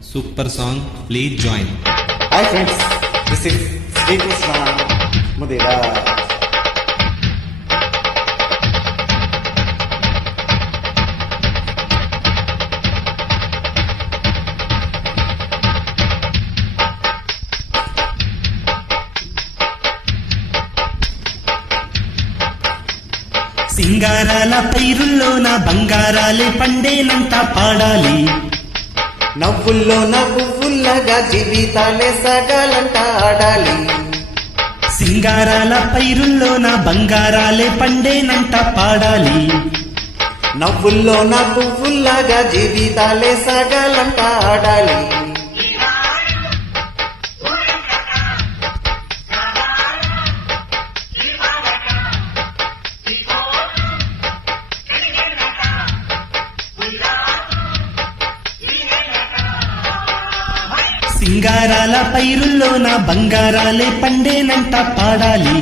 Super song, please join. Hi friends, this is Sri Krishna Mudira. సింగారాల పైరుల్లోన బంగారాలే పండేనంట పాడాలి. నవ్వుల్లోన పువ్వుల్లాగా జీవితాలే సాగాలంట ఆడాలి. సింగారాల పైరుల్లోన బంగారాలే పండేనంట పాడాలి. నవ్వుల్లోన పువ్వుల్లాగా జీవితాలే సాగాలంట ఆడాలి. సింగారాల పైరుల్లోన బంగారాలే పండేనంట పాడాలి.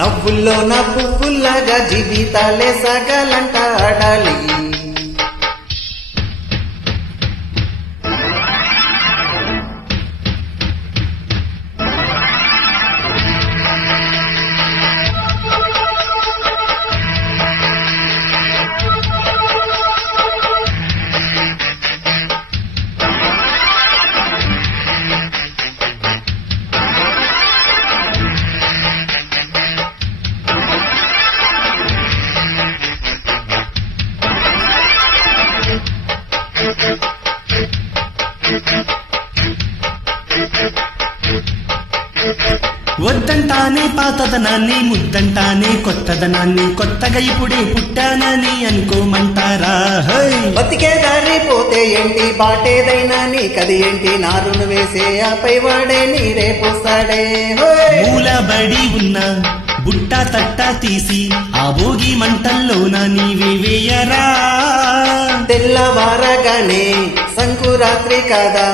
నవ్వుల్లోన పువ్వుల్లాగా జీవితాలే సాగాలంట ఆడాలి. వద్దంటానే పాతదనాన్ని, ముద్దంటానే కొత్తదనాన్ని, కొత్తగా ఇప్పుడే పుట్టానని అనుకోమంటారా? బతికే దారి పోతే ఏంటి, బాటేదైనా నీకది ఏంటి, నారును వేసే ఆపై వాడే నీరే పోస్తాడే. మూలబడి ఉన్న బుట్ట తట్ట తీసి ఆ భోగి మంటల్లోన నీవే వేయరా. తెల్లవారగానే సంకురాత్రి కాదా,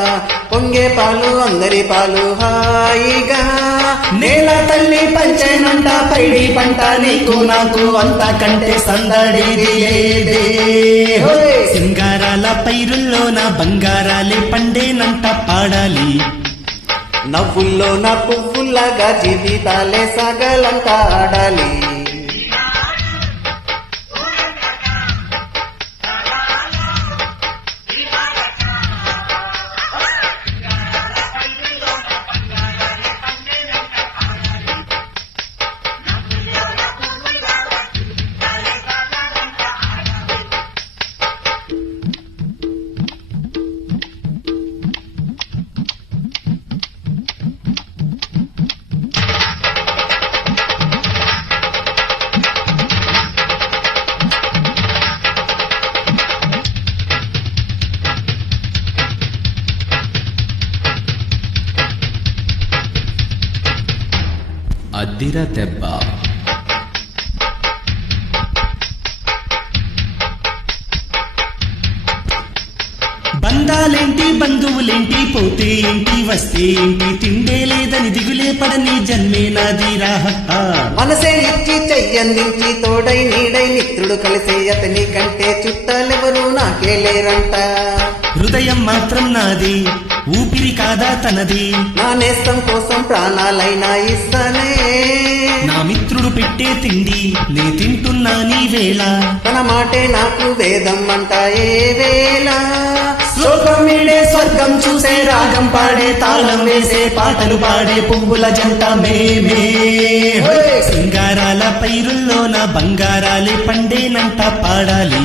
పొంగే పాలు అందరి పాలు హాయిగా. నేల తల్లి పంచేనంట పైడి పంట, నీకు నాకు అంతకంటే సందడిది లేదే. సింగారాల పైరుల్లోన బంగారాలే పండేనంట పాడాలి. నవ్వుల్లోన పువ్వుల్లాగా జీవితాలే సాగాలంట ఆడాలి. అద్దిర దెబ్బ. బంధాలేంటి బంధువులేంటి, పోతే ఏంటి వస్తే ఏంటి, తిండే లేదని దిగులే పడని జన్మే నాదిరా. మనసే ఇచ్చి చెయ్యందించి తోడై నీడై మిత్రుడు కలిసే అతని కంటే చుట్టాలెవరూ నాకే లేరంట. హృదయం మాత్రం నాది, ఊపిరి కాదా తనది, నా నేస్తం కోసం ప్రాణాలైనా ఇస్తానే. నా మిత్రుడు పెట్టే తిండి నే తింటున్నా నీ వేళ, తన మాటే నాకు వేదం అంట ఏ వేళ. శ్లోకం వీడే స్వర్గం చూసే, రాగం పాడే, తాళం వేసే, పాటలు పాడే పువ్వుల జంట మేమే. సింగారాల పైరుల్లోన బంగారాలే పండేనంట పాడాలి.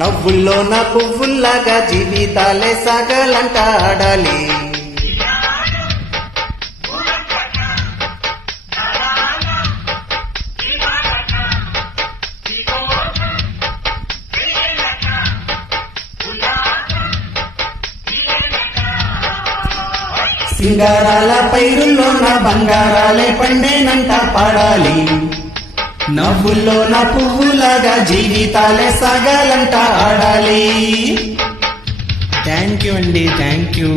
నవ్వుల్లోన పువ్వుల్లాగా జీవితాలే సాగాలంట ఆడాలి. సింగారాల పైరుల్లోన బంగారాలే పండేనంట పాడాలి. నవ్వుల్లోన పువ్వులాగా జీవితాలే సాగాలంట ఆడాలి. థ్యాంక్ యూ అండి, థ్యాంక్ యూ.